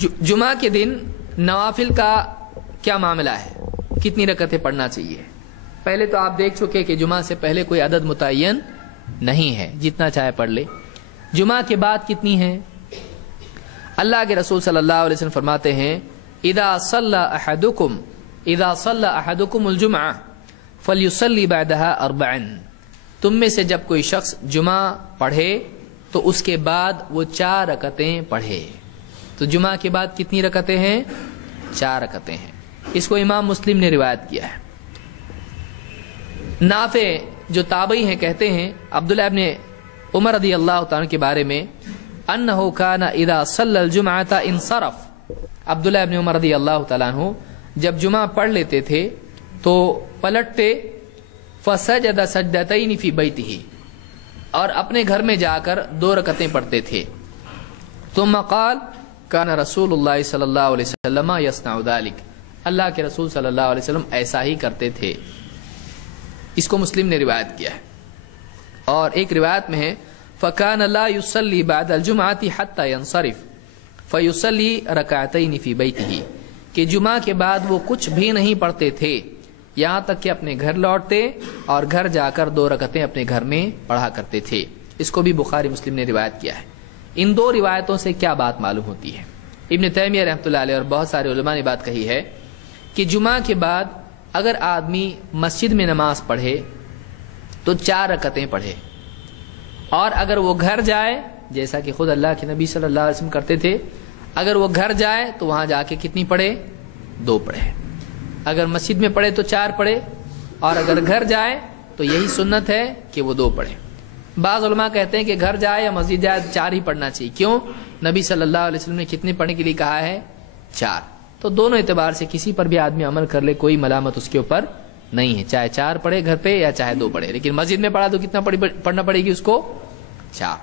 जुमा के दिन नवाफिल का क्या मामला है, कितनी रकतें पढ़ना चाहिए। पहले तो आप देख चुके कि जुमा से पहले कोई अदद मुतय्यन नहीं है, जितना चाहे पढ़ ले। जुमा के बाद कितनी है, अल्लाह के रसूल सल्लल्लाहु अलैहि वसल्लम फरमाते हैं इदा सल्ला अहदुकुमुल जुमअ फलयुसल्ली बअदहा अर्बअन। तुम में से जब कोई शख्स जुमा पढ़े तो उसके बाद वो 4 रकतें पढ़े। तो जुमा के बाद कितनी रकतें हैं, 4 रकतें हैं। इसको इमाम मुस्लिम ने रिवायत किया है। नाफे जो ताबई हैं कहते हैं अब्दुल्लाह इब्न उमर रज़ी अल्लाह तआला के बारे में अन्नहु काना इदा सल्लल जुमअता इनसरफ। अब्दुल्लाह इब्न उमर रज़ी अल्लाह तआला अन्हु जब जुमा पढ़ लेते थे तो पलटते फसजद सजदतैन फी बैतिही, और अपने घर में जाकर 2 रकतें पढ़ते थे। तुम्मा क़ाल काना रसूलुल्लाह सल्लल्लाहु अलैहि वसल्लम यस्नउ ज़ालिक। अल्लाह के रसूल सल्लल्लाहु अलैहि वसल्लम ऐसा ही करते थे। इसको मुस्लिम ने रिवायत किया है। और एक रिवायत में है फ़कान ला युसल्ली बअदल जुमअति हत्ता यंसरिफ फ़युसल्ली रकअतैन फी बैतिही, कि जुमा के बाद वो कुछ भी नहीं पढ़ते थे यहाँ तक कि अपने घर लौटते और घर जाकर 2 रकतें अपने घर में पढ़ा करते थे। इसको भी बुखारी मुस्लिम ने रिवायत किया है। इन 2 रिवायतों से क्या बात मालूम होती है, इब्न तैमिया रहमतुल्लाह अलैह और बहुत सारे उलमा ने बात कही है कि जुमा के बाद अगर आदमी मस्जिद में नमाज पढ़े तो 4 रकतें पढ़े, और अगर वो घर जाए जैसा कि खुद अल्लाह के नबी सल्लल्लाहु अलैहि वसल्लम करते थे, अगर वो घर जाए तो वहां जाके कितनी पढ़े, 2 पढ़े। अगर मस्जिद में पढ़े तो 4 पढ़े, और अगर घर जाए तो यही सुन्नत है कि वो 2 पढ़े। बाज़ उलमा कहते हैं कि घर जाए या मस्जिद जाए 4 ही पढ़ना चाहिए। क्यों, नबी सल्लल्लाहु अलैहि वसल्लम ने कितने पढ़ने के लिए कहा है, 4। तो दोनों एतबार से किसी पर भी आदमी अमल कर ले, कोई मलामत उसके ऊपर नहीं है, चाहे 4 पढ़े घर पे या चाहे 2 पढ़े। लेकिन मस्जिद में पढ़ा तो कितना पढ़ना पड़ेगी उसको, 4।